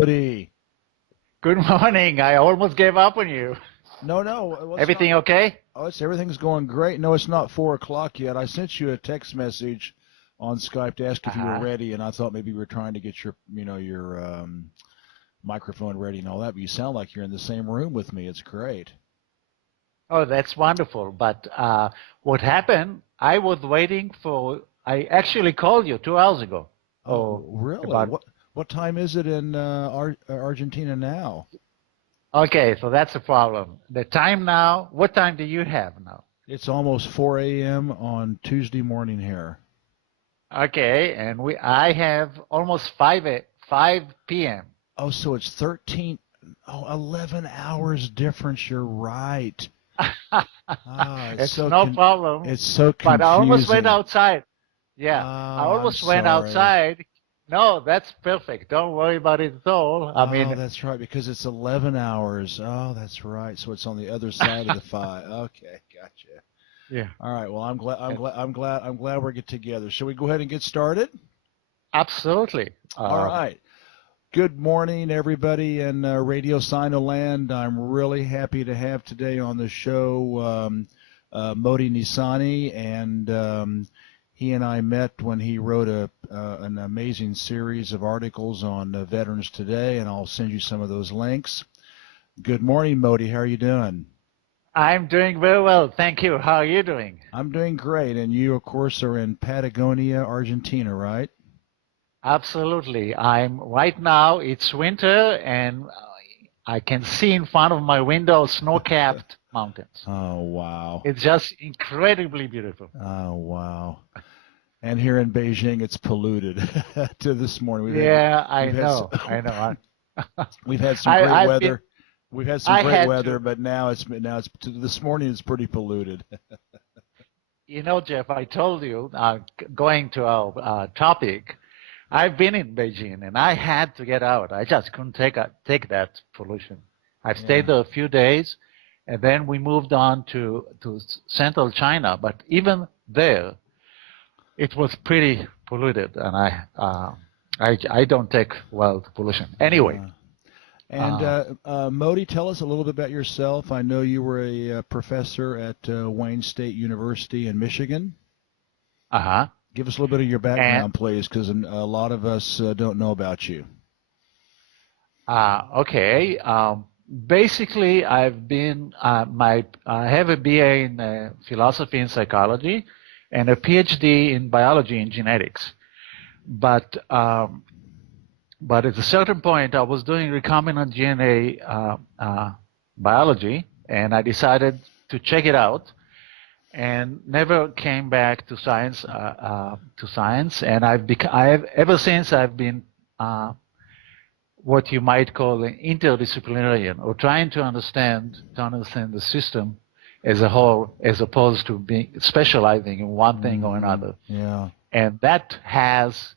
Moti. Good morning. I almost gave up on you. No. Everything okay? Everything's going great. No, it's not 4 o'clock yet. I sent you a text message on Skype to ask if you were ready, and I thought maybe you were trying to get your microphone ready and all that. But you sound like you're in the same room with me. It's great. Oh, that's wonderful. But what happened? I was waiting for. I actually called you 2 hours ago. Oh, really? What time is it in Argentina now? Okay, so that's the problem. The time now. What time do you have now? It's almost 4 a.m. on Tuesday morning here. Okay, and I have almost 5 p.m. Oh, so it's 11 hours difference. You're right. It's no problem. It's so confusing. But I almost went outside. Yeah, I almost went sorry. outside. No, that's perfect. Don't worry about it at all. I mean, that's right, because it's 11 hours. Oh, that's right. So it's on the other side of the 5. Okay, gotcha. Yeah. All right. Well, I'm glad we're together. Shall we go ahead and get started? Absolutely. All right. Good morning, everybody in Radio Sinoland. I'm really happy to have today on the show Moti Nissani, and he and I met when he wrote an amazing series of articles on Veterans Today, and I'll send you some of those links. Good morning, Moti. How are you doing? I'm doing very well, thank you. How are you doing? I'm doing great, and you, of course, are in Patagonia, Argentina, right? Absolutely. Right now, it's winter, and I can see in front of my window snow-capped mountains. Oh, wow. It's just incredibly beautiful. Oh, wow. And here in Beijing, it's polluted to this morning. I know. We've had some great weather. We've had some great weather, but now this morning it's pretty polluted. You know, Jeff, I told you, going to our topic, I've been in Beijing and I had to get out. I just couldn't take that pollution. I've stayed there a few days, and then we moved on to central China. But even there, it was pretty polluted, and I don't take well the pollution anyway. And Moti, tell us a little bit about yourself. I know you were a professor at Wayne State University in Michigan. Give us a little bit of your background, please, because a lot of us don't know about you. Okay. Basically, I've been I have a BA in philosophy and psychology, and a PhD in biology and genetics. But at a certain point, I was doing recombinant DNA biology, and I decided to check it out, and never came back to science. And ever since I've been what you might call an interdisciplinarian, or trying to understand the system as a whole, as opposed to being specializing in one thing or another. Yeah. And that has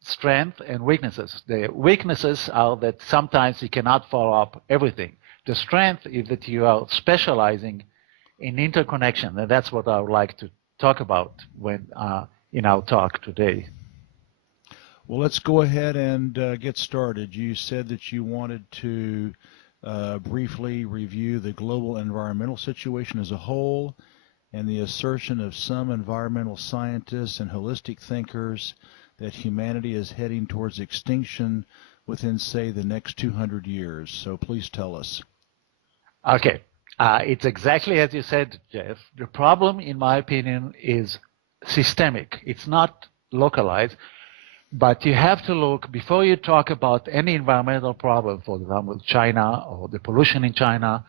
strength and weaknesses. The weaknesses are that sometimes you cannot follow up everything. The strength is that you are specializing in interconnection, and that's what I would like to talk about in our talk today. Well, let's go ahead and get started. You said that you wanted to briefly review the global environmental situation as a whole, and the assertion of some environmental scientists and holistic thinkers that humanity is heading towards extinction within, say, the next 200 years. So please tell us. Okay. It's exactly as you said, Jeff. The problem, in my opinion, is systemic. It's not localized, but you have to look, before you talk about any environmental problem, for example, China or the pollution in China,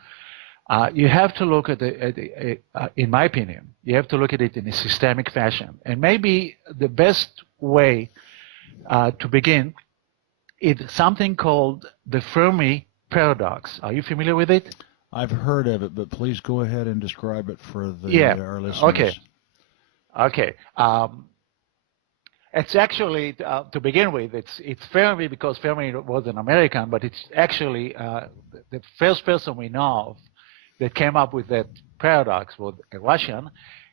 you have to look at in my opinion, you have to look at it in a systemic fashion. And maybe the best way to begin is something called the Fermi paradox. Are you familiar with it? I've heard of it, but please go ahead and describe it for our listeners. Okay. It's actually, to begin with, it's Fermi because Fermi was an American, but it's actually the first person we know of that came up with that paradox was a Russian,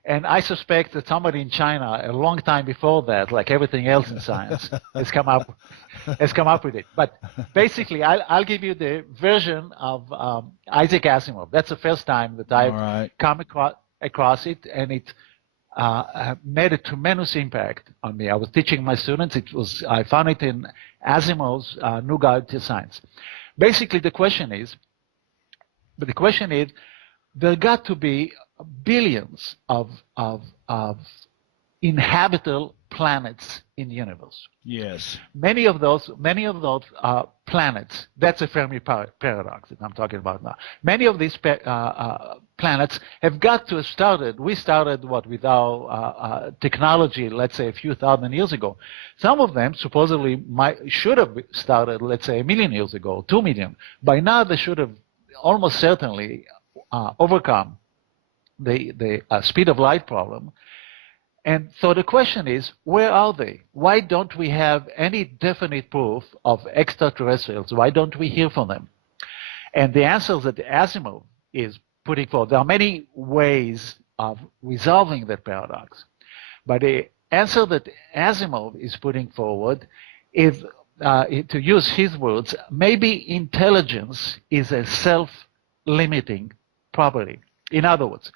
And I suspect that somebody in China, a long time before that, like everything else in science, has come up with it. But basically, I'll give you the version of Isaac Asimov. That's the first time that I've come across it, and it made a tremendous impact on me. I was teaching my students. I found it in Asimov's New Guide to Science. Basically, the question is, there got to be billions of inhabitable planets in the universe. Yes. Many of those planets. That's a Fermi paradox that I'm talking about now. Many of these planets have got to have started. We started with our technology, let's say a few thousand years ago. Some of them supposedly should have started, let's say, 1 million years ago, 2 million. By now, they should have almost certainly overcome the speed of light problem. And so the question is, where are they? Why don't we have any definite proof of extraterrestrials? Why don't we hear from them? And the answer that Asimov is putting forward, there are many ways of resolving that paradox. But the answer that Asimov is putting forward is, to use his words, maybe intelligence is a self-limiting property. In other words,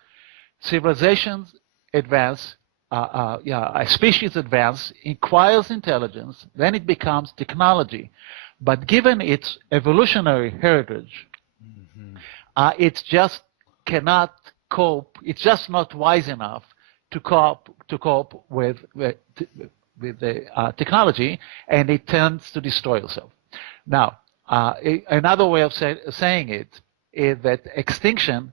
civilizations advance, a species advance, acquires intelligence, then it becomes technology. But given its evolutionary heritage, it just cannot cope. It's just not wise enough to cope with the technology, and it tends to destroy itself. Now, another way of saying it is that extinction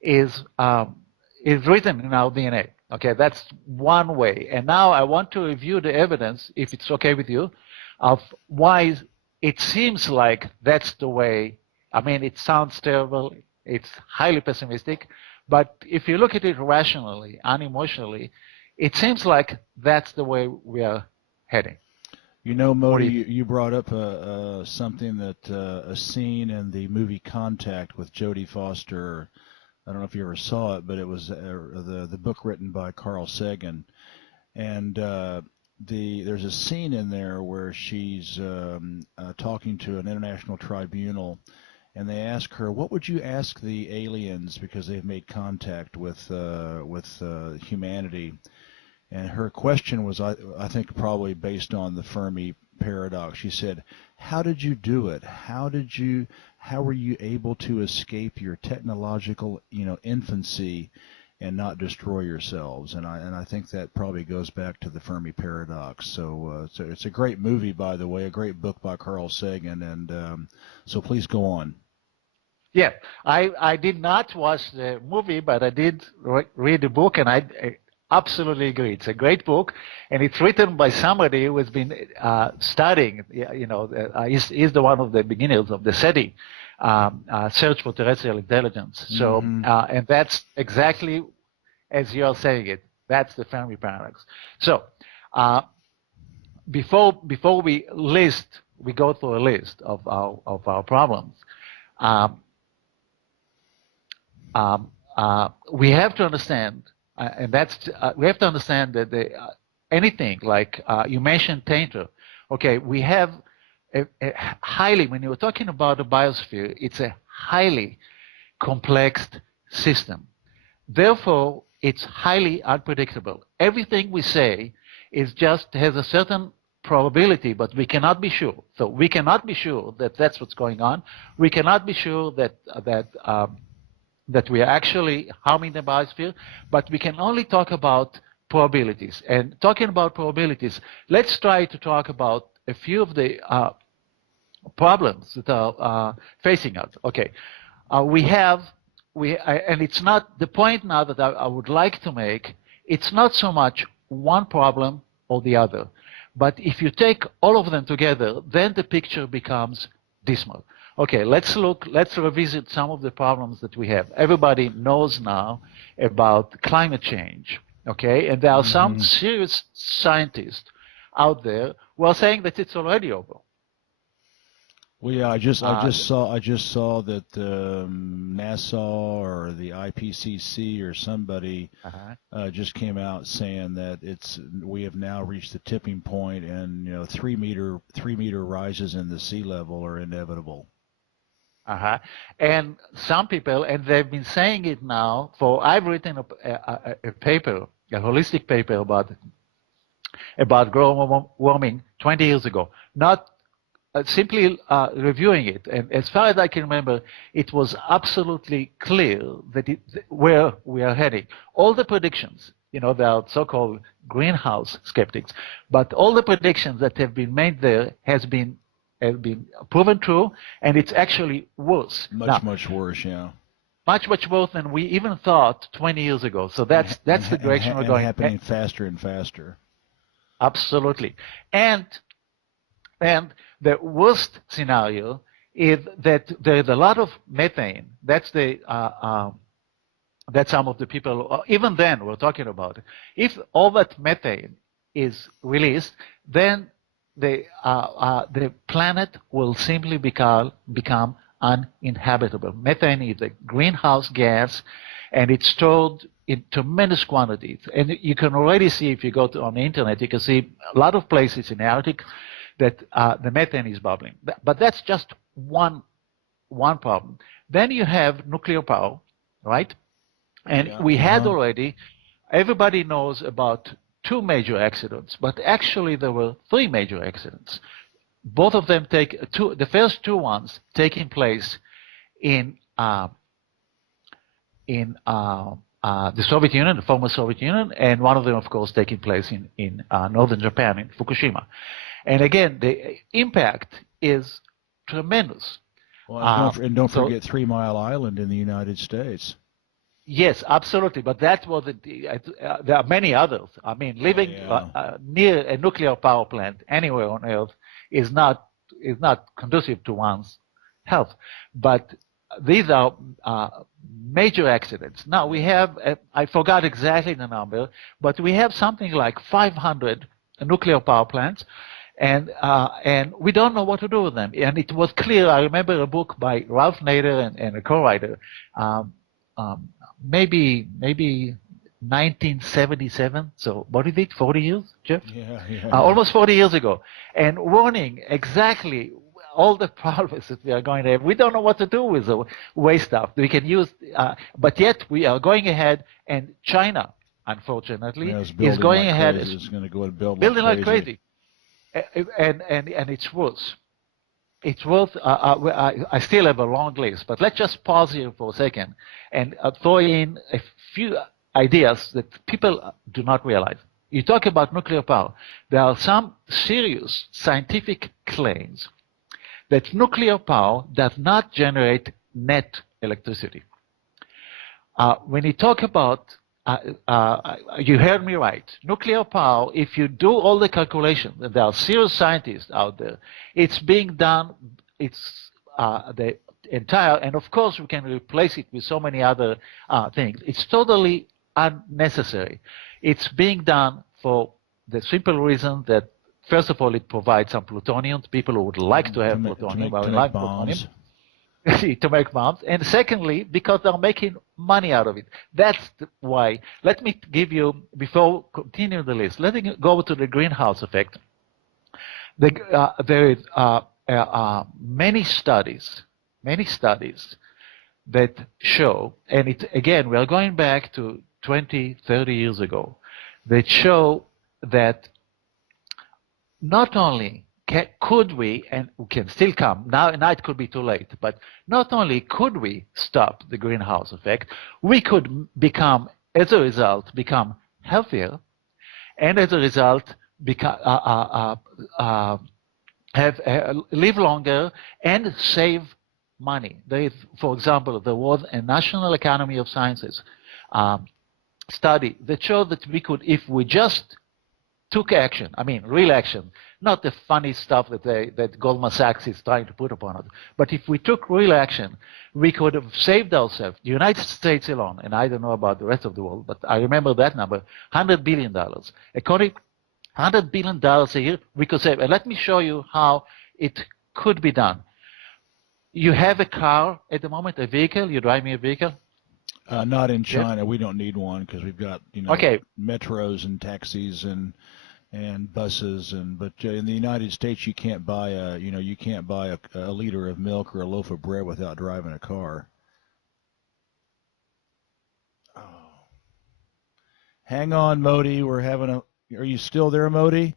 is written in our DNA. Okay, that's one way. And now I want to review the evidence, if it's okay with you, of why it seems like that's the way. I mean, it sounds terrible. It's highly pessimistic. But if you look at it rationally, unemotionally, it seems like that's the way we are heading. You know, Moti, you brought up something that a scene in the movie Contact with Jodie Foster. I don't know if you ever saw it, but it was the book written by Carl Sagan, and there's a scene in there where she's talking to an international tribunal, and they ask her, "What would you ask the aliens because they've made contact with humanity?" And her question was, I think, probably based on the Fermi paradox. She said, "How did you do it? How were you able to escape your technological, infancy and not destroy yourselves?" And I think that probably goes back to the Fermi paradox. So it's a great movie, by the way, a great book by Carl Sagan, and so please go on. Yeah, I did not watch the movie, but I did read the book, and I absolutely agree. It's a great book, and it's written by somebody who has been studying. He's the one of the beginners of the SETI, Search for Terrestrial Intelligence. So, and that's exactly as you're saying it. That's the Fermi paradox. So, before we go through a list of our problems. We have to understand. We have to understand that anything like you mentioned Tainter. Okay, we have a highly, when you're talking about the biosphere, it's a highly complex system. Therefore, it's highly unpredictable. Everything we say has a certain probability, but we cannot be sure. So we cannot be sure that that's what's going on. We cannot be sure that we are actually harming the biosphere, but we can only talk about probabilities. And talking about probabilities, let's try to talk about a few of the problems that are facing us. Okay, and it's not the point now that I would like to make. It's not so much one problem or the other, but if you take all of them together, then the picture becomes dismal. Okay, let's revisit some of the problems that we have. Everybody knows now about climate change, okay? And there are some serious scientists out there who are saying that it's already over. Well, yeah, I just saw that NASA or the IPCC or somebody uh just came out saying that we have now reached the tipping point, and 3 meter rises in the sea level are inevitable. And some people, and they've been saying it now. I've written a paper, a holistic paper about global warming 20 years ago. Not simply reviewing it, and as far as I can remember, it was absolutely clear that where we are heading. All the predictions, there are so-called greenhouse skeptics, but all the predictions that have been made there have been proven true, and it's actually worse. Much worse, yeah. Much worse than we even thought 20 years ago. So that's the direction we're going. Happening faster and faster. Absolutely, and the worst scenario is that there's a lot of methane. That's some of the people, even then we're talking about it. If all that methane is released, then the planet will simply become uninhabitable. Methane is a greenhouse gas, and it's stored in tremendous quantities. And you can already see, if you go on the internet, you can see a lot of places in the Arctic that the methane is bubbling. But that's just one problem. Then you have nuclear power, right? And we had already, everybody knows about 2 major accidents, but actually there were 3 major accidents. Both of them the first 2 ones taking place in the Soviet Union, the former Soviet Union, and one of them, of course, taking place in northern Japan, in Fukushima. And again, the impact is tremendous. Well, don't forget 3 Mile Island in the United States. Yes, absolutely. But that was there are many others. I mean, living near a nuclear power plant anywhere on Earth is not conducive to one's health. But these are major accidents. Now we have I forgot exactly the number, but we have something like 500 nuclear power plants. And we don't know what to do with them. And it was clear. I remember a book by Ralph Nader and a co-writer, maybe 1977. So what is it? 40 years, Jeff? Yeah. Almost 40 years ago, and warning exactly all the problems that we are going to have. We don't know what to do with the waste stuff. We can use, but yet we are going ahead, and China, unfortunately, is going ahead. It's going to go and building like crazy. And it's worse. It's worth. I still have a long list, but let's just pause here for a second and throw in a few ideas that people do not realize. You talk about nuclear power. There are some serious scientific claims that nuclear power does not generate net electricity. When you talk about you heard me right. Nuclear power, if you do all the calculations, and there are serious scientists out there, it's being done, it's the entire, and of course we can replace it with so many other things. It's totally unnecessary. It's being done for the simple reason that, first of all, it provides some plutonium. People who would like to have plutonium, to make bombs. To make bombs, and secondly, because they're making money out of it. That's why. Let me give you, before continuing the list, let me go to the greenhouse effect. There is many studies that show, and again, we are going back to 20, 30 years ago, that show that not only could we, and we can still come, now it could be too late, but not only could we stop the greenhouse effect, we could as a result, become healthier, and as a result, live longer and save money. There is, for example, there was a National Academy of Sciences study that showed that we could, if we just took action, I mean real action, not the funny stuff that Goldman Sachs is trying to put upon us, but if we took real action, we could have saved ourselves, the United States alone, and I don't know about the rest of the world, but I remember that number, $100 billion. According $100 billion a year, we could save. And let me show you how it could be done. you have a car at the moment, a vehicle? You're driving a vehicle? Not in China. We don't need one because we've got Okay. metros and taxis and buses but in the United States you can't buy a liter of milk or a loaf of bread without driving a car. Oh. Hang on, Moti. Are you still there, Moti?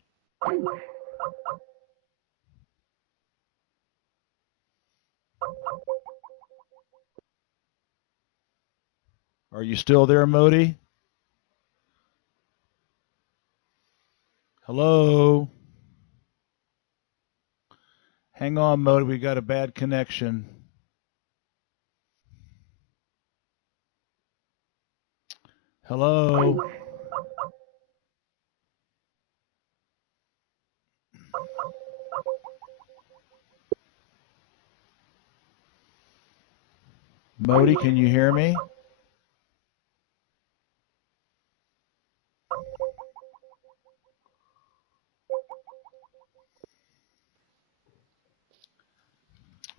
Are you still there, Moti? Hello? Hang on, Moti. We got a bad connection. Hello? Moti, can you hear me?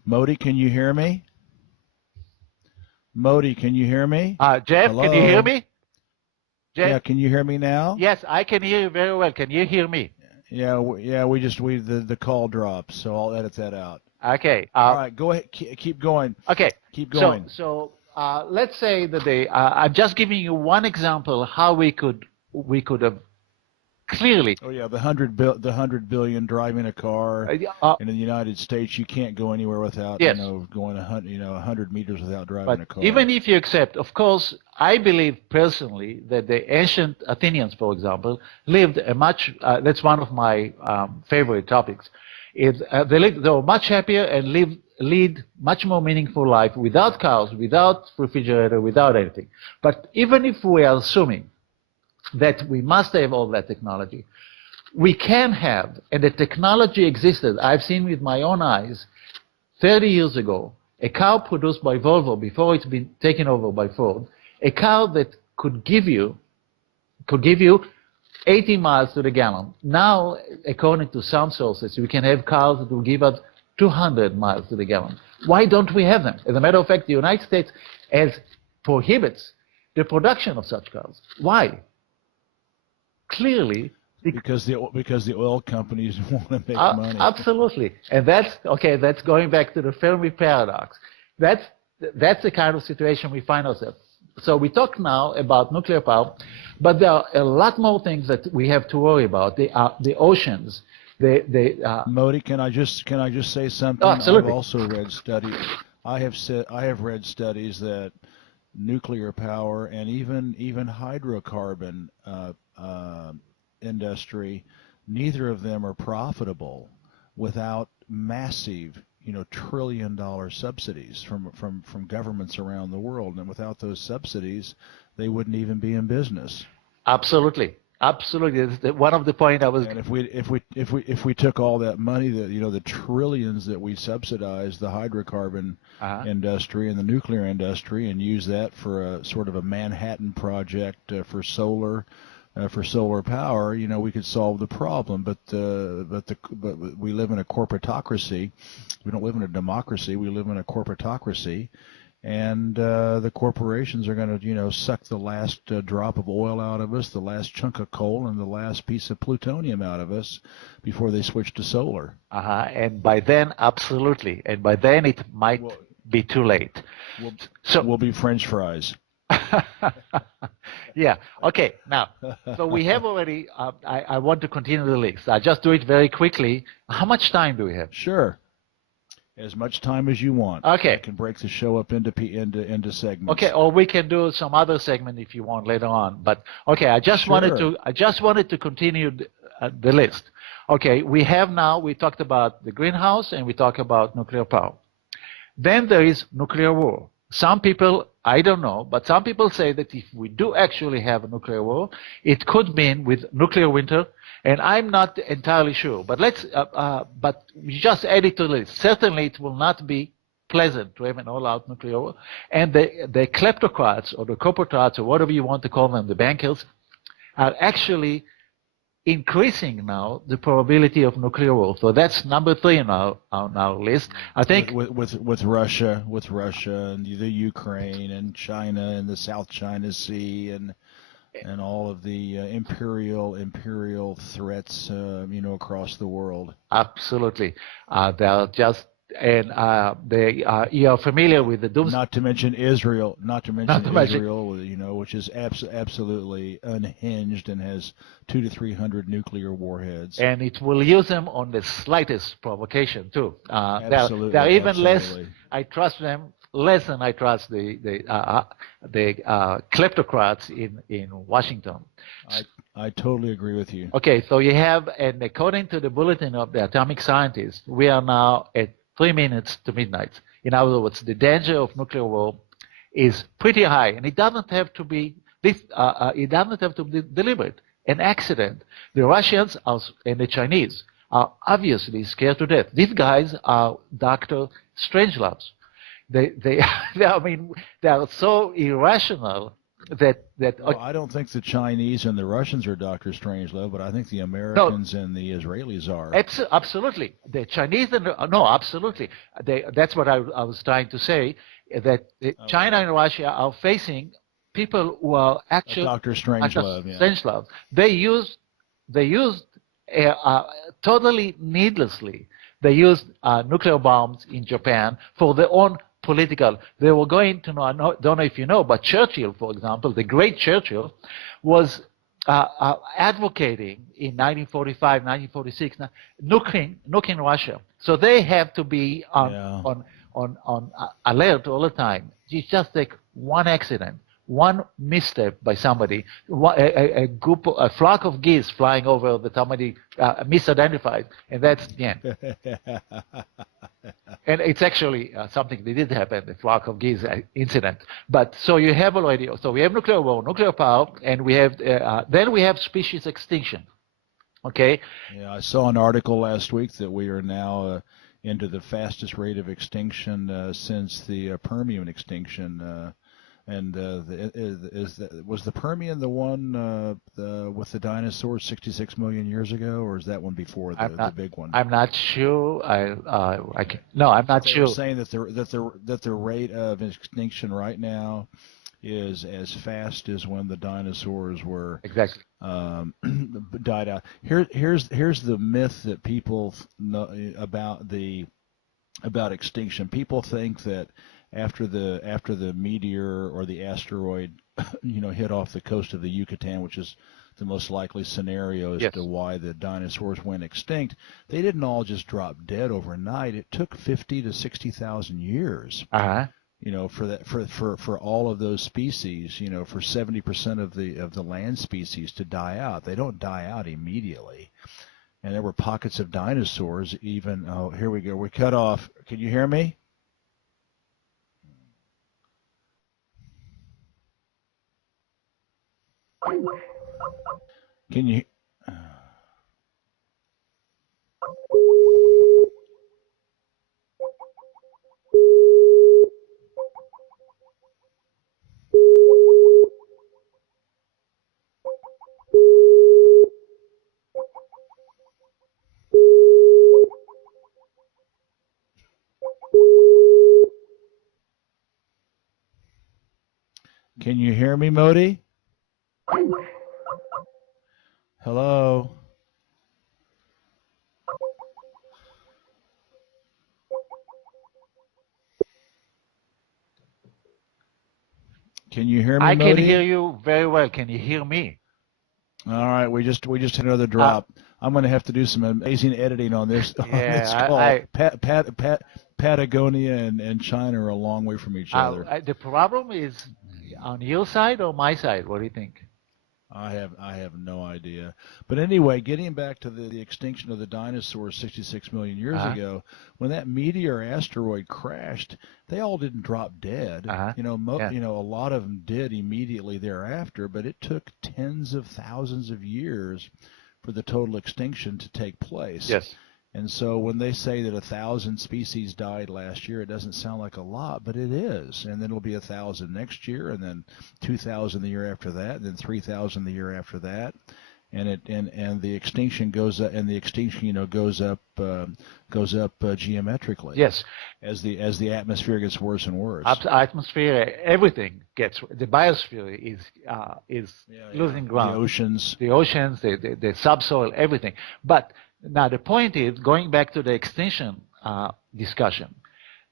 Moti, can you hear me? Moti, can you hear me? Jeff, Hello? can you hear me? Jeff? Yeah, can you hear me now? Yes, I can hear you very well. Can you hear me? Yeah, the call dropped, so I'll edit that out. Okay. All right, go ahead. Keep going. Okay. Keep going. So let's say that I'm just giving you one example how we could have clearly. Oh yeah, the 100 billion driving a car, and in the United States you can't go anywhere without Yes. going 100 meters without driving a car. Even if you accept, of course, I believe personally that the ancient Athenians, for example, lived a much. That's one of my favorite topics. They were much happier and lead much more meaningful life without cars, without refrigerator, without anything. But even if we are assuming that we must have all that technology, we can have, and the technology existed. I've seen with my own eyes 30 years ago, a car produced by Volvo before it's been taken over by Ford, a car that could give you 80 miles to the gallon. Now, according to some sources, we can have cars that will give us 200 miles to the gallon. Why don't we have them? As a matter of fact, the United States prohibits the production of such cars. Why? Clearly, because the oil companies want to make money. Absolutely, and that's going back to the Fermi paradox. That's the kind of situation we find ourselves. So we talk now about nuclear power, but there are a lot more things that we have to worry about. The oceans. Moti, can I just say something? Oh, absolutely. I've also read studies. I have read studies that nuclear power and even hydrocarbon industry, neither of them are profitable without massive, trillion-dollar subsidies from governments around the world. And without those subsidies, they wouldn't even be in business. Absolutely. Absolutely, one of the points I was. And if we took all that money, the trillions that we subsidize the hydrocarbon industry and the nuclear industry, and use that for a sort of a Manhattan project for solar power, we could solve the problem. But we live in a corporatocracy. We don't live in a democracy. We live in a corporatocracy. And the corporations are going to, suck the last drop of oil out of us, the last chunk of coal, and the last piece of plutonium out of us before they switch to solar. And by then, absolutely. And by then, it might be too late. We'll be French fries. Yeah. Okay. Now, so we have already. I want to continue the list. I'll just do it very quickly. How much time do we have? Sure. As much time as you want. Okay. I can break the show up into segments. Okay, or we can do some other segment if you want later on. But okay, I just wanted to continue the list. Okay, we talked about the greenhouse and we talked about nuclear power. Then there is nuclear war. Some people, I don't know, but some people say that if we do actually have a nuclear war, it could mean with nuclear winter. And I'm not entirely sure, but but we just add it to the list. Certainly, it will not be pleasant to have an all-out nuclear war. And the kleptocrats or the corporates or whatever you want to call them, the bankers, are actually increasing now the probability of nuclear war. So that's number 3 on our list. I think with Russia, and the Ukraine and China and the South China Sea and all of the imperial threats, across the world. absolutely, they are just you are familiar with the doomsday. Not to mention Israel. Israel, which is absolutely unhinged and has 200 to 300 nuclear warheads. And it will use them on the slightest provocation too. Absolutely, they're even absolutely. less. I trust them less than I trust the kleptocrats in Washington. I totally agree with you. Okay, so you have, and according to the bulletin of the atomic scientists, we are now at 3 minutes to midnight. In other words, the danger of nuclear war is pretty high, and it doesn't have to be it doesn't have to be deliberate. An accident. The Russians and the Chinese are obviously scared to death. These guys are Dr. Strangeloves. They are so irrational that Well, I don't think the Chinese and the Russians are Dr. Strangelove, but I think the Americans and the Israelis are. Absolutely. The Chinese absolutely. That's what I was trying to say, that China and Russia are facing people who are actually Dr. Strangelove. Strangelove. They used totally needlessly. They used nuclear bombs in Japan for their own political. They were going to know. I don't know if you know, but Churchill, for example, the great Churchill, was advocating in 1945, 1946, nuking Russia. So they have to be on alert all the time. You just take one accident, one misstep by somebody, a flock of geese flying over that somebody misidentified, and that's the end. And it's actually something that did happen, the flock of geese incident. But so you have already, so we have nuclear war, nuclear power, and we have then we have species extinction. Okay. Yeah, I saw an article last week that we are now into the fastest rate of extinction since the Permian extinction. And was the Permian the one with the dinosaurs 66 million years ago, or is that one before the big one? I'm not sure. I'm not sure. They were saying that the rate of extinction right now is as fast as when the dinosaurs were exactly died out. Here's the myth that people know about extinction. People think that after the meteor or the asteroid, hit off the coast of the Yucatan, which is the most likely scenario as to why the dinosaurs went extinct, they didn't all just drop dead overnight. It took 50 to 60,000 years. For all of those species, for 70% of the land species to die out. They don't die out immediately. And there were pockets of dinosaurs even. Oh, here we go. We're cut off. Can you hear me? Can you? Can you hear me, Moti? Hello? Can you hear me, I Moti? can hear you very well. Can you hear me? All right, we just hit another drop. I'm going to have to do some amazing editing on this call. Patagonia and China are a long way from each other. The problem is on your side or my side? What do you think? I have no idea. But anyway, getting back to the extinction of the dinosaurs 66 million years ago, when that meteor asteroid crashed, they all didn't drop dead. A lot of them did immediately thereafter, but it took tens of thousands of years for the total extinction to take place. Yes. And so when they say that 1,000 species died last year, it doesn't sound like a lot, but it is. And then it'll be 1,000 next year, and then 2,000 the year after that, and then 3,000 the year after that. and the extinction goes up, and the extinction goes up geometrically. Yes. As the atmosphere gets worse and worse. Atmosphere, everything gets. The biosphere is losing ground. The oceans, the subsoil, everything. But now the point is, going back to the extinction discussion,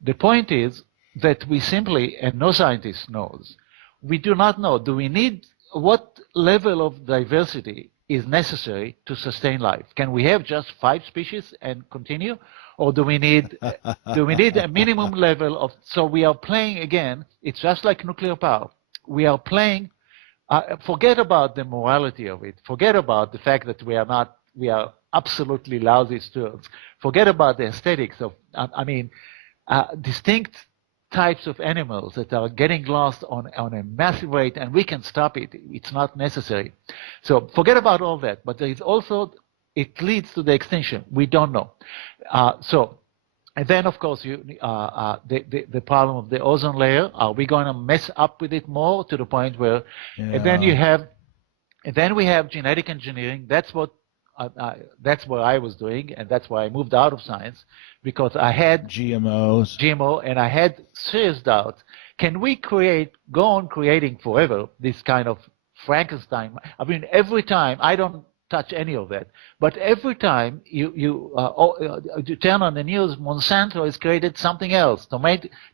the point is that we simply, and no scientist knows, we do not know. Do we need what level of diversity is necessary to sustain life? Can we have just 5 species and continue, or do we need a minimum level of? So we are playing again. It's just like nuclear power. We are playing. Forget about the morality of it. Forget about the fact that we are absolutely lousy stewards. Forget about the aesthetics of. Distinct types of animals that are getting lost on a massive rate, and we can stop it. It's not necessary. So forget about all that. But there is also, it leads to the extinction. We don't know. And then of course the problem of the ozone layer. Are we going to mess up with it more to the point where? Yeah. And then we have genetic engineering. That's what I was doing, and that's why I moved out of science, because I had GMO, and I had serious doubts. Can we go on creating forever this kind of Frankenstein? I mean, every time, I don't touch any of that, but every time you turn on the news, Monsanto has created something else.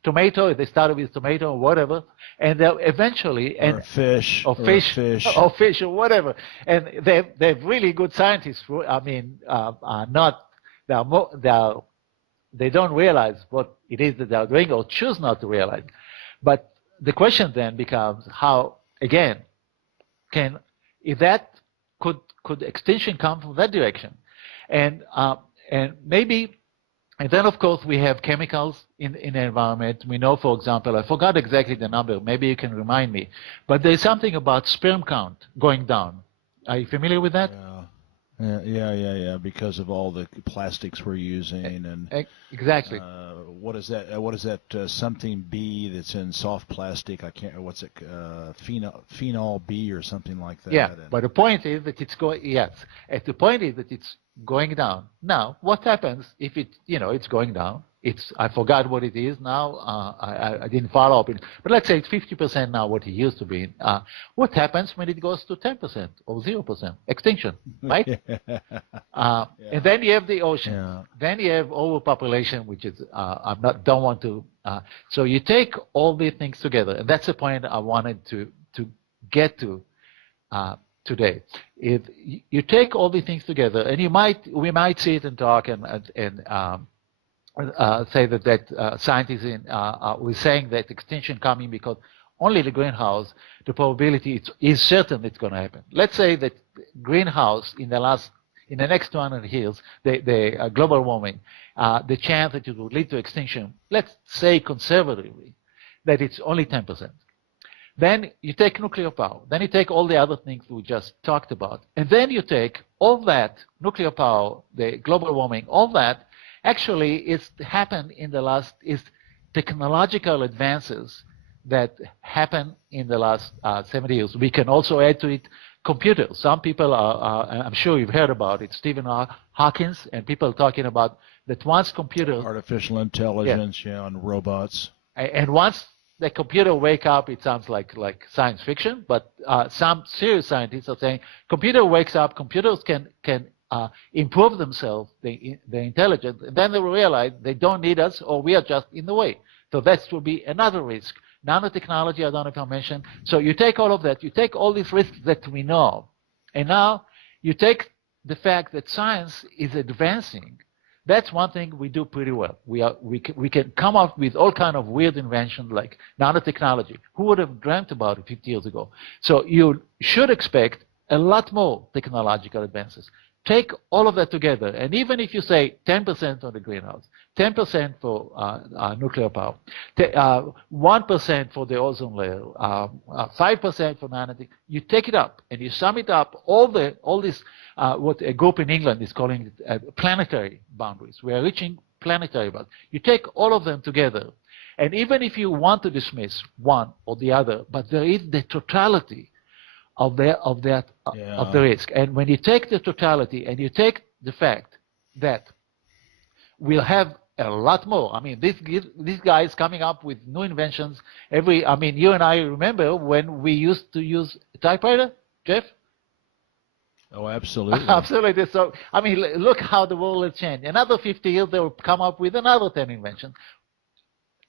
Tomato, they started with tomato or whatever, and eventually, or fish, or whatever, and they're really good scientists. I mean, they don't realize what it is that they're doing, or choose not to realize. But the question then becomes, how again could extinction come from that direction? And maybe, and then of course we have chemicals in the environment. We know, for example, I forgot exactly the number, maybe you can remind me, but there's something about sperm count going down. Are you familiar with that? Yeah, because of all the plastics we're using, and exactly. What is that? Something B that's in soft plastic. I can't. What's it? Phenol B or something like that. Yeah, but the point is that it's going. Yes, and the point is that it's going down. Now, what happens if it's going down? I forgot what it is now. I didn't follow up, but let's say it's 50% now what it used to be. What happens when it goes to 10% or 0%? Extinction, right? Yeah. And then you have the ocean. Yeah. Then you have overpopulation, which is don't want to. So you take all these things together, and that's the point I wanted to get to today. If you take all these things together, and we might see it and talk and say that scientists were saying that extinction coming because only the greenhouse, the probability is certain it's going to happen. Let's say that greenhouse in the next 200 years, the global warming, the chance that it will lead to extinction, let's say conservatively, that it's only 10%. Then you take nuclear power. Then you take all the other things we just talked about. And then you take all that, nuclear power, the global warming, all that, actually it's happened is technological advances that happened in the last 70 years. We can also add to it computers. Some people I'm sure you've heard about it, Stephen Hawking, and people talking about that once computers... Artificial intelligence, and robots. And once the computer wake up, it sounds like science fiction, but some serious scientists are saying computer wakes up, computers can improve themselves, they're intelligent, and then they will realize they don't need us, or we are just in the way. So that will be another risk. Nanotechnology, I don't know if I mentioned. So you take all of that, you take all these risks that we know, and now you take the fact that science is advancing. That's one thing we do pretty well. We can come up with all kind of weird inventions like nanotechnology. Who would have dreamt about it 50 years ago? So you should expect a lot more technological advances. Take all of that together, and even if you say 10% on the greenhouse, 10% for nuclear power, 1% for the ozone layer, 5% for nanotech, you take it up and you sum it up, all this, what a group in England is calling planetary boundaries. We are reaching planetary boundaries. You take all of them together, and even if you want to dismiss one or the other, but there is the totality of the risk. And when you take the totality and you take the fact that we'll have a lot more. I mean, these guys coming up with new inventions I mean, you and I remember when we used to use a typewriter, Jeff? Oh, absolutely. Absolutely. So, I mean, look how the world has changed. Another 50 years, they will come up with another 10 inventions.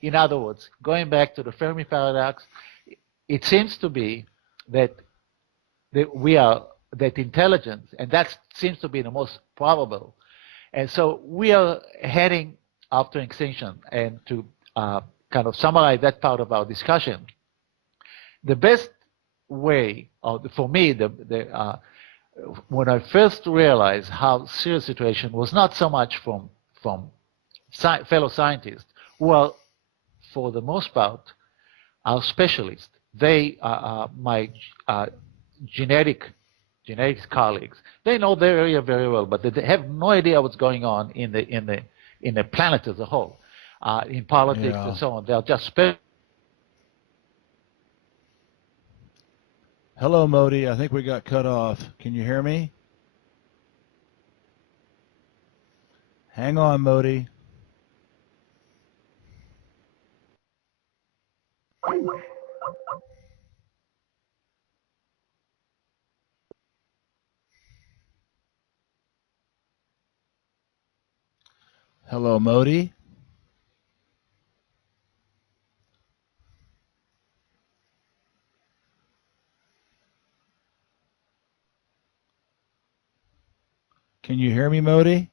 In other words, going back to the Fermi paradox, it seems to be that that intelligence, and that seems to be the most probable. And so we are heading after extinction. And to kind of summarize that part of our discussion, the best way, for me, when I first realized how serious the situation was, not so much from fellow scientists, who are, for the most part, are specialists. They are my genetics colleagues. They know their area very well, but they have no idea what's going on in the planet as a whole, in politics and so on. They're just Hello, Moti. I think we got cut off. Can you hear me? Hang on, Moti. Hello, Moti. Can you hear me, Moti?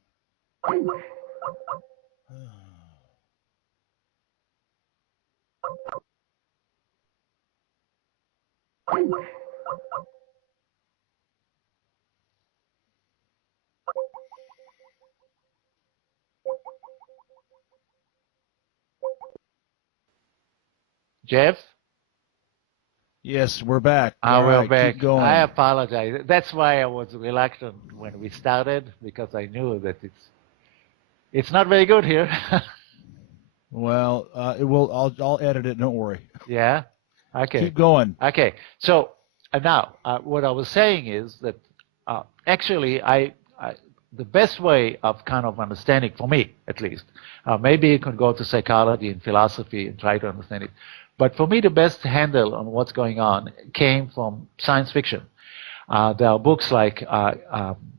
Jeff? Yes, we're back. All we're right, back. keep going. I apologize. That's why I was reluctant when we started, because I knew that it's not very good here. Well, I'll edit it. Don't worry. Yeah. Okay. Keep going. Okay. So now, what I was saying is that actually, the best way of kind of understanding, for me at least, maybe you could go to psychology and philosophy and try to understand it. But for me, the best handle on what's going on came from science fiction. There are books like,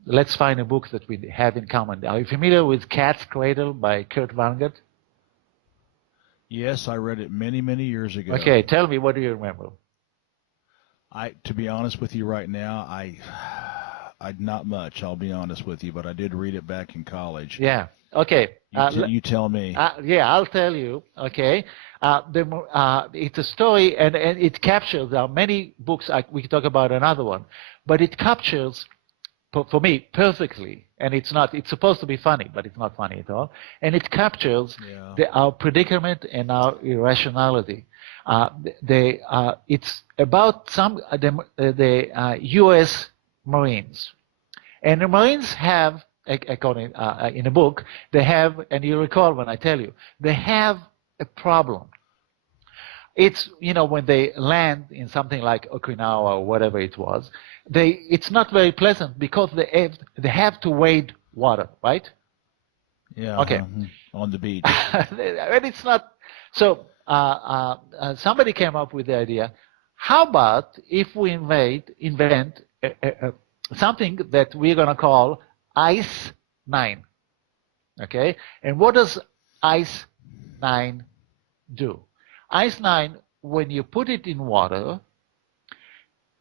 let's find a book that we have in common. Are you familiar with Cat's Cradle by Kurt Vonnegut? Yes, I read it many, many years ago. Okay, tell me, what do you remember? To be honest with you right now, I not much, I'll be honest with you, but I did read it back in college. Yeah. Okay. You tell me. Yeah, I'll tell you. Okay. It's a story, and it captures. There are many books. We can talk about another one, but it captures, for me, perfectly. And it's not. It's supposed to be funny, but it's not funny at all. And it captures our predicament and our irrationality. It's about the U.S. Marines, and the Marines have, according in a book, they have, and you recall when I tell you, they have a problem. It's, when they land in something like Okinawa or whatever it was, it's not very pleasant because they have to wade water, right? Yeah. Okay. On the beach. And it's not. So somebody came up with the idea, how about if we invent something that we're going to call Ice 9. Okay? And what does Ice 9 do? Ice 9, when you put it in water,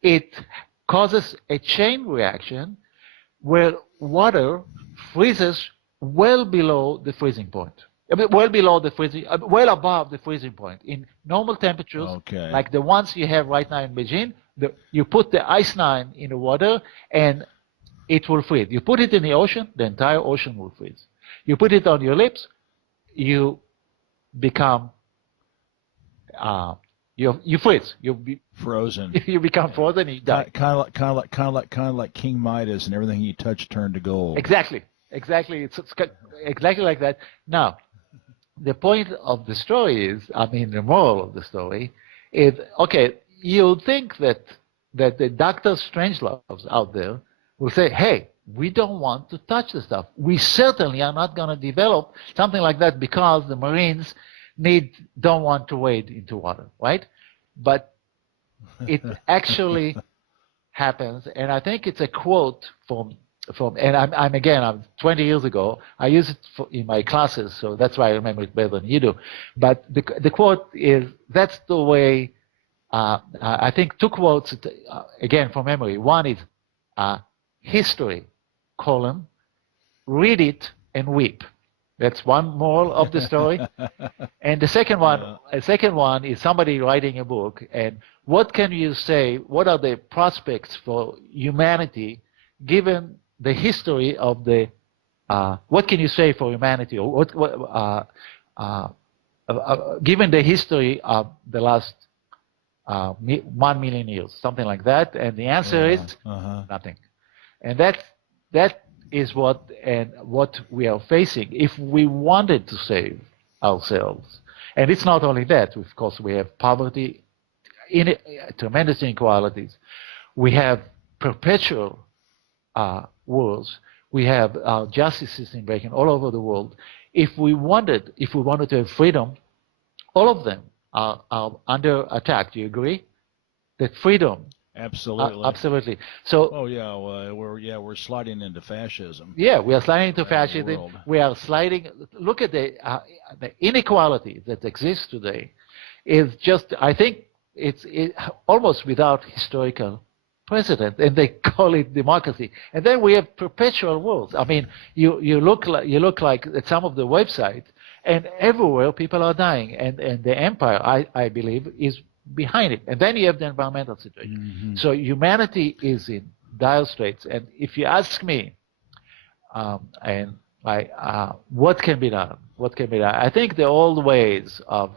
it causes a chain reaction where water freezes well below the freezing point. Well above the freezing point. In normal temperatures, like the ones you have right now in Beijing, you put the Ice 9 in the water and it will freeze. You put it in the ocean, the entire ocean will freeze. You put it on your lips, you become, you freeze. Frozen. You become frozen. You die. Kind of like King Midas, and everything he touched turned to gold. Exactly. It's exactly like that. Now, the point of the story is, the moral of the story is, okay, you think that that the Dr. Strangeloves out there will say, hey, we don't want to touch the stuff. We certainly are not going to develop something like that because the Marines don't want to wade into water, right? But it actually happens, and I think it's a quote from and I'm 20 years ago, I use it in my classes, so that's why I remember it better than you do. But the quote is, that's the way, I think two quotes, again from memory. One is, history, colon, read it and weep. That's one moral of the story. And the second one is somebody writing a book, and what can you say, what are the prospects for humanity given the history of the, what can you say for humanity, or given the history of the last 1 million years, something like that, and the answer is nothing. And that is what we are facing. If we wanted to save ourselves, and it's not only that, of course, we have poverty, tremendous inequalities, we have perpetual wars, we have our justice system breaking all over the world. If we wanted to have freedom, all of them are under attack. Do you agree? That freedom. Absolutely. Absolutely. So. Oh yeah, we're sliding into fascism. Yeah, we are sliding into fascism. We are sliding. Look at the inequality that exists today. Is just, I think it's almost without historical precedent, and they call it democracy. And then we have perpetual wars. I mean, you look like at some of the websites, and everywhere people are dying, and the empire, I believe, is behind it. And then you have the environmental situation. So humanity is in dire straits. And if you ask me, what can be done? What can be done? I think the old ways of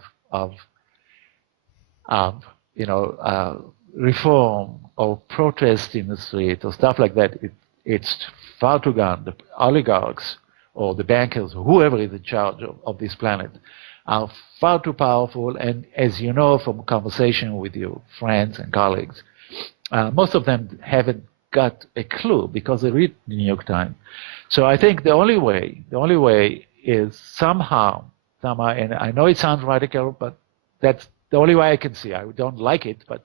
reform or protest in the street or stuff like that, it's far too gone. The oligarchs or the bankers, whoever is in charge of this planet, are far too powerful. And as you know from conversation with your friends and colleagues, most of them haven't got a clue because they read the New York Times. So I think the only way is somehow, and I know it sounds radical, but that's the only way I can see. I don't like it, but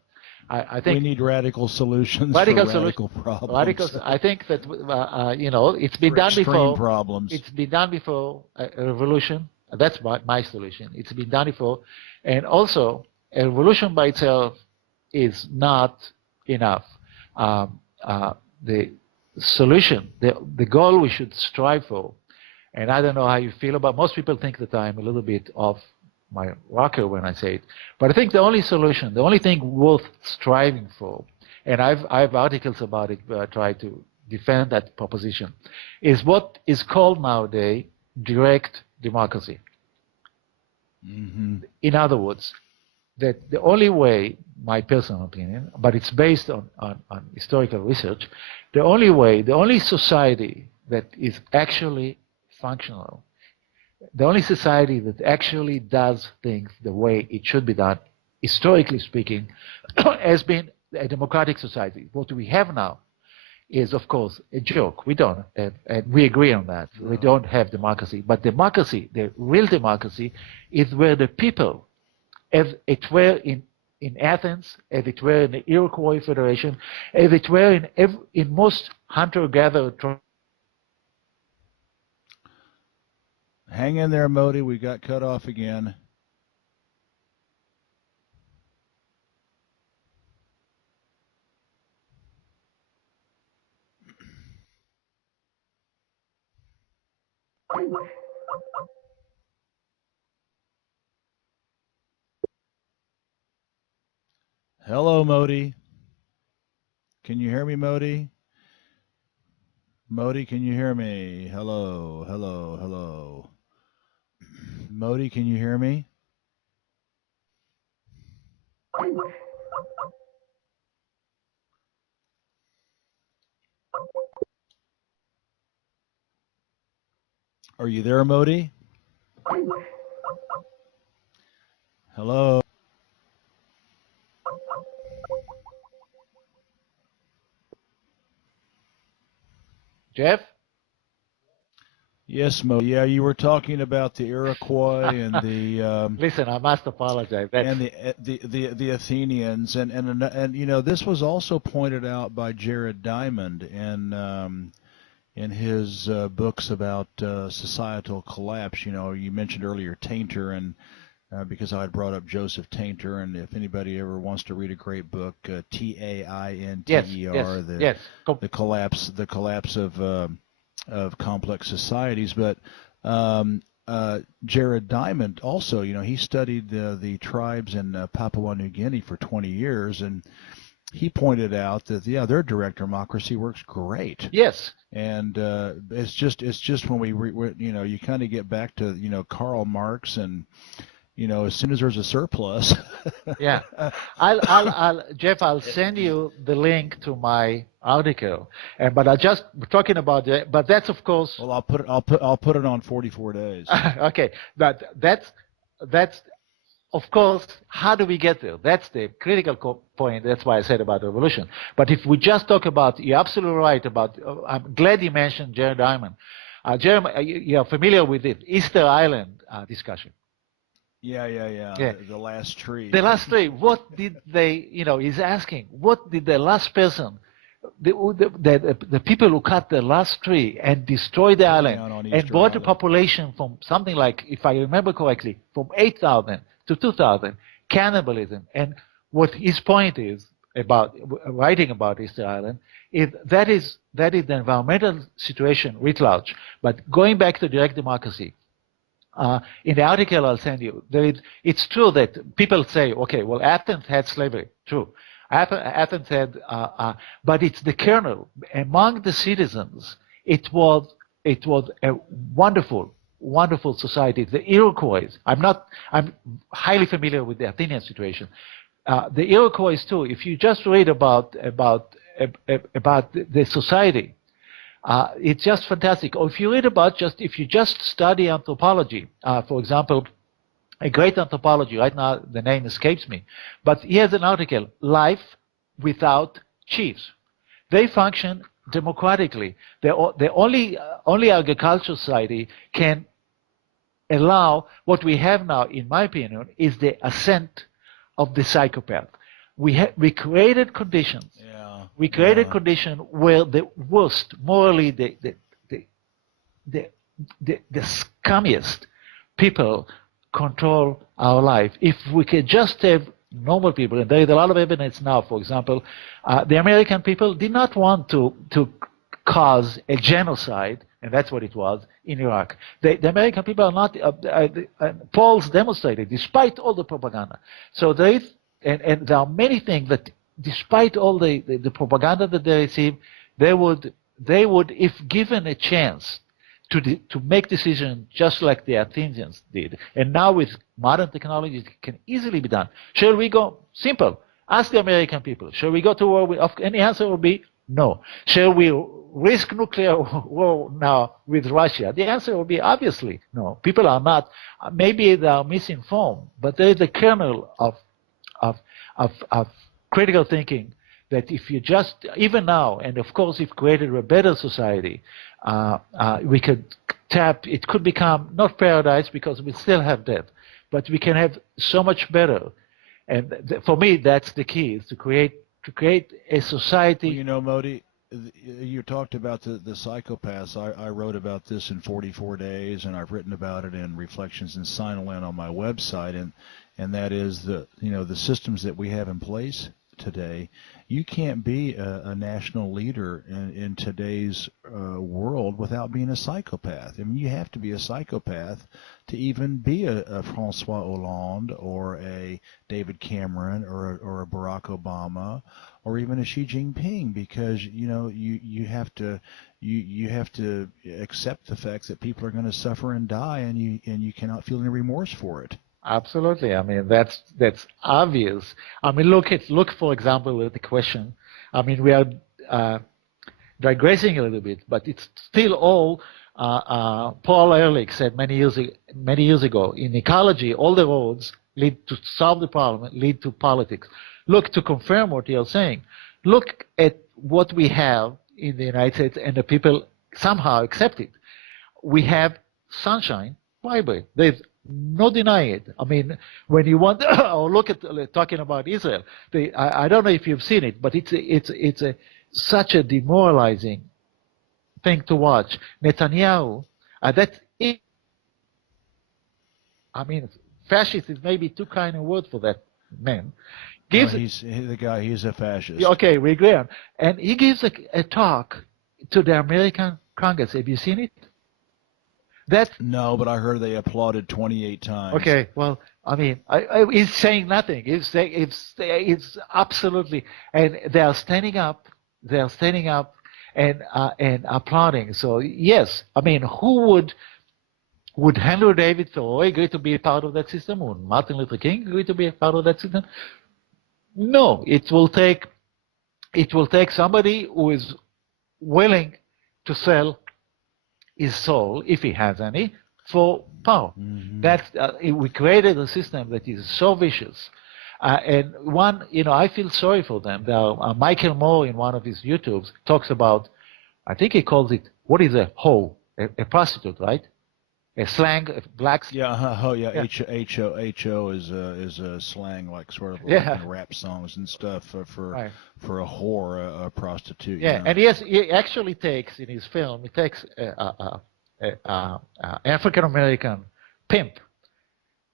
I think we need radical solutions for radical problems. I think that it's been done before. Problems. It's been done before a revolution. That's my solution. It's been done before, and also a revolution by itself is not enough. The solution, the goal we should strive for, and I don't know how you feel about. Most people think that I'm a little bit off my rocker when I say it, but I think the only solution, the only thing worth striving for, and I have articles about it where I try to defend that proposition, is what is called nowadays direct democracy. In other words, that the only way, my personal opinion, but it's based on historical research, the only society that is actually functional, the only society that actually does things the way it should be done, historically speaking, has been a democratic society. What we have now is, of course, a joke. We don't have, and we agree on that. We don't have democracy. But democracy, the real democracy, is where the people, as it were in Athens, as it were in the Iroquois Federation, as it were in most hunter-gatherer tribes. Hang in there, Moti. We got cut off again. Hello, Moti. Can you hear me, Moti? Moti, can you hear me? Hello, hello, hello. Moti, can you hear me? Are you there, Moti? Hello. Jeff? Yes, Mo. Yeah, you were talking about the Iroquois and the Listen, I must apologize. and the Athenians, and you know, this was also pointed out by Jared Diamond in his books about societal collapse. You know, you mentioned earlier Tainter, and because I had brought up Joseph Tainter, and if anybody ever wants to read a great book, Tainter, the collapse of complex societies. But Jared Diamond also, you know, he studied the tribes in Papua New Guinea for 20 years, and he pointed out that their direct democracy works great. Yes. And it's just when we you know, you kind of get back to, you know, Karl Marx, and you know, as soon as there's a surplus. Yeah, Jeff, I'll send you the link to my article, but I just talking about it. But that's of course. Well, I'll put it on 44 days. Okay, but that's of course. How do we get there? That's the critical point. That's why I said about revolution. But if we just talk about, you're absolutely right about. I'm glad you mentioned Jared Diamond. Jeremy, you're familiar with it, Easter Island discussion. Yeah. The last tree. The last tree. What did they? You know, he's asking. What did the last person, the people who cut the last tree and destroyed the island and brought the population from something like, if I remember correctly, from 8,000 to 2,000, cannibalism. And what his point is about writing about Easter Island is that is the environmental situation writ large. But going back to direct democracy. In the article I'll send you, it's true that people say, okay, well, Athens had slavery. True. Athens had, but it's the kernel. Among the citizens, it was a wonderful society. The Iroquois, I'm highly familiar with the Athenian situation. The Iroquois too, if you just read about the society, it's just fantastic. Or if you read about if you just study anthropology, for example, a great anthropology, right now the name escapes me, but here's an article, Life Without Chiefs. They function democratically. The only agricultural society can allow what we have now, in my opinion, is the ascent of the psychopath. We created conditions. Yeah. We created a condition where the worst, morally, the scummiest people control our life. If we could just have normal people, and there is a lot of evidence now, for example, the American people did not want to cause a genocide, and that's what it was in Iraq. The American people are not, polls demonstrated, despite all the propaganda. So there is, and there are many things that, despite all the propaganda that they receive, they would, if given a chance to make decisions just like the Athenians did. And now with modern technology, it can easily be done. Shall we go? Simple. Ask the American people. Shall we go to war? And the answer will be no. Shall we risk nuclear war now with Russia? The answer will be obviously no. People are not. Maybe they are misinformed, but there is a kernel of critical thinking that if you just, even now, and of course if created a better society, we could tap, it could become not paradise because we still have that, but we can have so much better. And for me, that's the key, is to create a society. Well, you know, Moti, you talked about the psychopaths. I wrote about this in 44 Days, and I've written about it in Reflections in Sinoland on my website, and that is the systems that we have in place today. You can't be a national leader in today's world without being a psychopath. I mean, you have to be a psychopath to even be a Francois Hollande or a David Cameron or a Barack Obama or even a Xi Jinping, because you have to accept the fact that people are going to suffer and die, and you cannot feel any remorse for it. Absolutely. I mean, that's obvious. I mean, look for example at the question. I mean, we are digressing a little bit, but it's still all. Paul Ehrlich said many years ago, in ecology, all the roads lead to solve the problem, lead to politics. Look, to confirm what you're saying, look at what we have in the United States and the people somehow accept it. We have sunshine fiber. There's no denying it. I mean, when you want, or look at talking about Israel, I don't know if you've seen it, but it's such a demoralizing thing to watch. Netanyahu, that's it. I mean, fascist is maybe too kind a word for that man. He's a fascist. Okay, we agree on. And he gives a talk to the American Congress. Have you seen it? No, but I heard they applauded 28 times. Okay, well, I mean, he's saying nothing. It's absolutely, and they are standing up. They are standing up and applauding. So yes, I mean, who would Henry David Thoreau agree to be a part of that system? Would Martin Luther King agree to be a part of that system? No, it will take somebody who is willing to sell his soul, if he has any, for power. Mm-hmm. We created a system that is so vicious. And one, I feel sorry for them. Michael Moore, in one of his YouTubes, talks about, I think he calls it, what is a hoe? A prostitute, right? A slang, black. Yeah, yeah. H-O is a slang, like sort of like in rap songs and stuff for a whore, a prostitute. Yeah, and yes, he actually takes in his film, he takes African American pimp.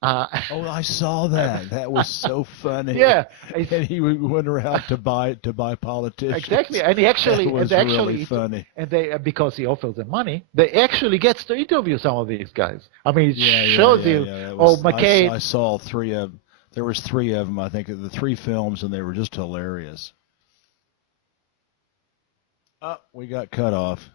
I saw that. That was so funny. Yeah, and he went around to buy politicians. Exactly, and he actually really funny. And they, because he offers them money, they actually gets to interview some of these guys. I mean, it shows you. McCain. I saw three of. There was three of them. I think the three films, and they were just hilarious. Oh, we got cut off.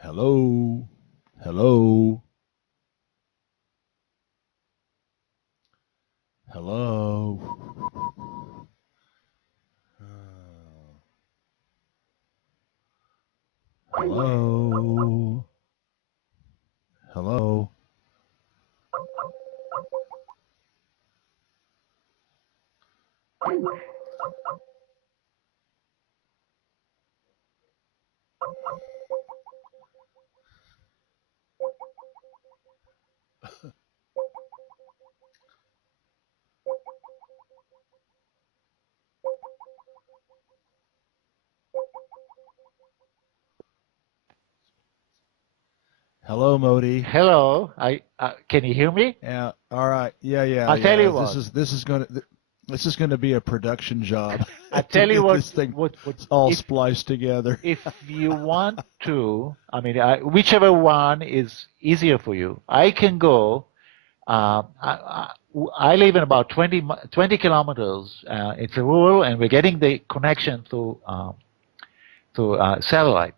Hello. Hello. Hello. Hello. Hello. Hello, Moti. Hello. Can you hear me? Yeah. All right. Yeah. I'll tell you what. This is going to be a production job. I tell you what. This thing all spliced together. If you want to, I mean, whichever one is easier for you, I can go. I live in about 20 kilometers. It's a rural, and we're getting the connection through satellite.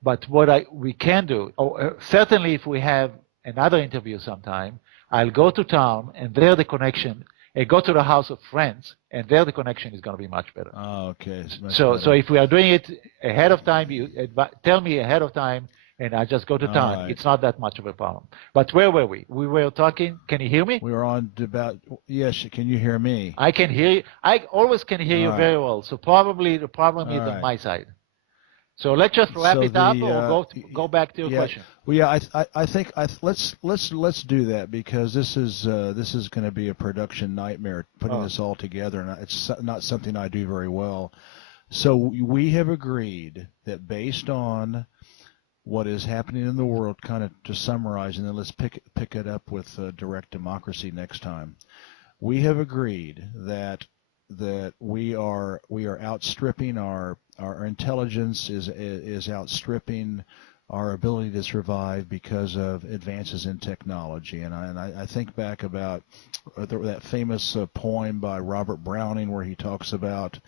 But what we can do, certainly if we have another interview sometime, I'll go to town, and there the connection, go to the house of friends, and there the connection is going to be much better. Oh, okay. So if we are doing it ahead of time, you tell me ahead of time, and I just go to town. Right. It's not that much of a problem. But where were we? We were talking. Can you hear me? We were on about, yes, can you hear me? I can hear you. I always can hear you very well. So probably the problem is on my side. So let's just wrap it up, or go back to your question. Well, yeah, I think let's do that, because this is going to be a production nightmare putting this all together, and it's not something I do very well. So we have agreed that based on what is happening in the world, kind of to summarize, and then let's pick it up with direct democracy next time. We have agreed that we are outstripping our intelligence is outstripping our ability to survive because of advances in technology. And I think back about that famous poem by Robert Browning where he talks about,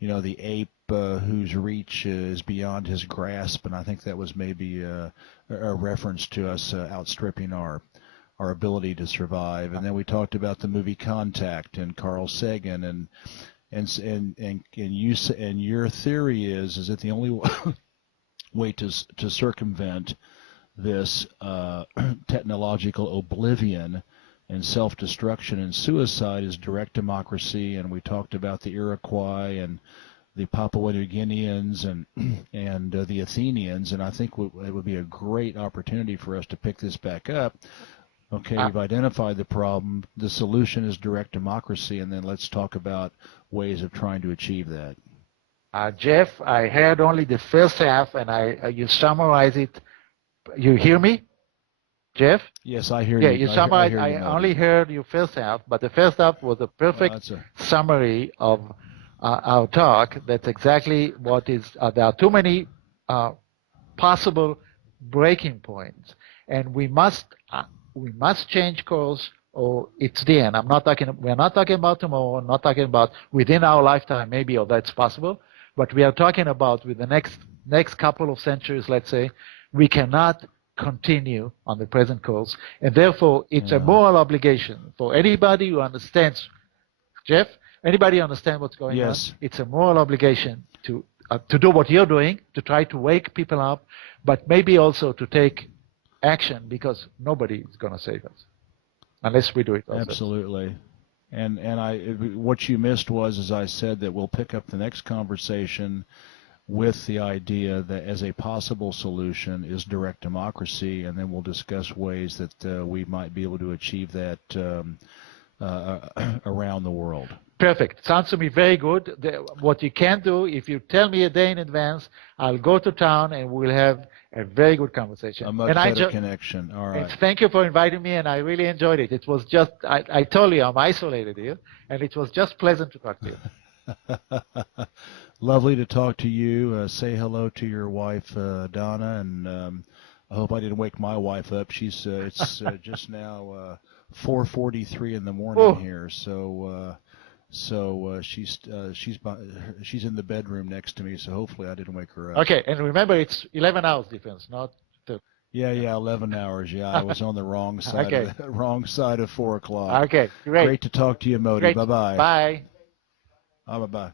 the ape whose reach is beyond his grasp, and I think that was maybe a reference to us outstripping our our ability to survive. And then we talked about the movie Contact and Carl Sagan, and your theory is that the only way to circumvent this technological oblivion and self-destruction and suicide is direct democracy. And we talked about the Iroquois and the Papua New Guineans and the Athenians, and I think it would be a great opportunity for us to pick this back up. Okay, we've identified the problem. The solution is direct democracy, and then let's talk about ways of trying to achieve that. Jeff, I heard only the first half, and you summarize it. You hear me, Jeff? Yes, I hear you. Yeah, you summarize. I only heard your first half, but the first half was a perfect summary of our talk. That's exactly what is. There are too many possible breaking points, and we must change course, or it's the end. We're not talking about tomorrow. Not talking about within our lifetime, maybe, or that's possible. But we are talking about with the next couple of centuries, let's say, we cannot continue on the present course, and therefore it's a moral obligation for anybody who understands, Jeff. Anybody understand what's going on? It's a moral obligation to do what you're doing, to try to wake people up, but maybe also to take action, because nobody is going to save us unless we do it ourselves. Absolutely. And what you missed was, as I said, that we'll pick up the next conversation with the idea that as a possible solution is direct democracy, and then we'll discuss ways that we might be able to achieve that around the world. Perfect. Sounds to me very good. What you can do, if you tell me a day in advance, I'll go to town and we'll have a very good conversation. A much better connection. All right. Thank you for inviting me, and I really enjoyed it. It was just, I told you I'm isolated here, and it was just pleasant to talk to you. Lovely to talk to you. Say hello to your wife, Donna, and I hope I didn't wake my wife up. She's it's just now 4:43 in the morning here, so she's in the bedroom next to me, so hopefully I didn't wake her up. Okay, and remember it's 11 hours difference, not 2. Yeah, 11 hours. Yeah, I was on the wrong side. Okay. Wrong side of 4 o'clock. Okay, great. Great to talk to you, Moti. Bye bye. Bye. Bye bye.